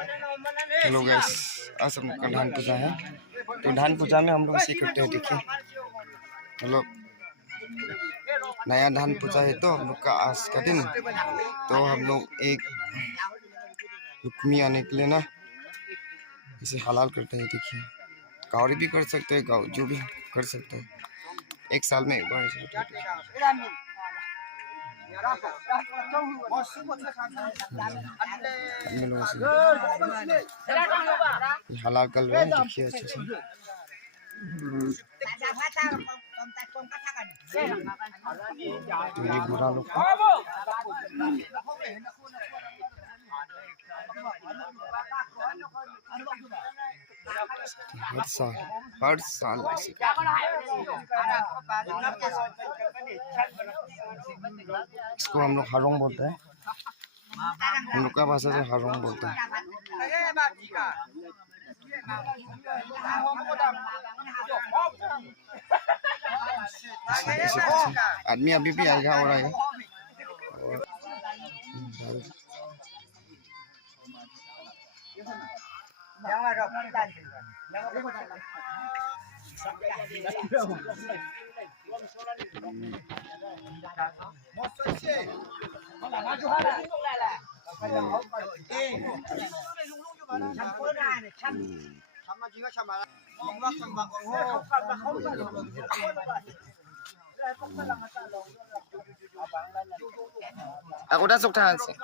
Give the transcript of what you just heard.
Hello guys, आज हम का धान पूजा है। तो धान पूजा में हम लोग ऐसे करते हैं, देखिए। मतलब नया धान पूजा है तो हम लोग का आज का दिन, तो हम लोग एक रुक्मी आने के लिए ना इसे हलाल करते हैं। देखिए, कावड़ी भी कर सकते हैं, गाँव जो भी कर सकते हैं। एक साल में एक बार ऐसे करते हैं। हलाल कर रहे हैं, देखिए अच्छे से। तो ये बुरा लोग हर साल ऐसे इसको हम लोग हरोंग बोलते हैं। हम लोग का भाषा से हरोंग बोलते हैं। आदमी अभी भी आएगा और आएगा। Aku dah sok tahan sih.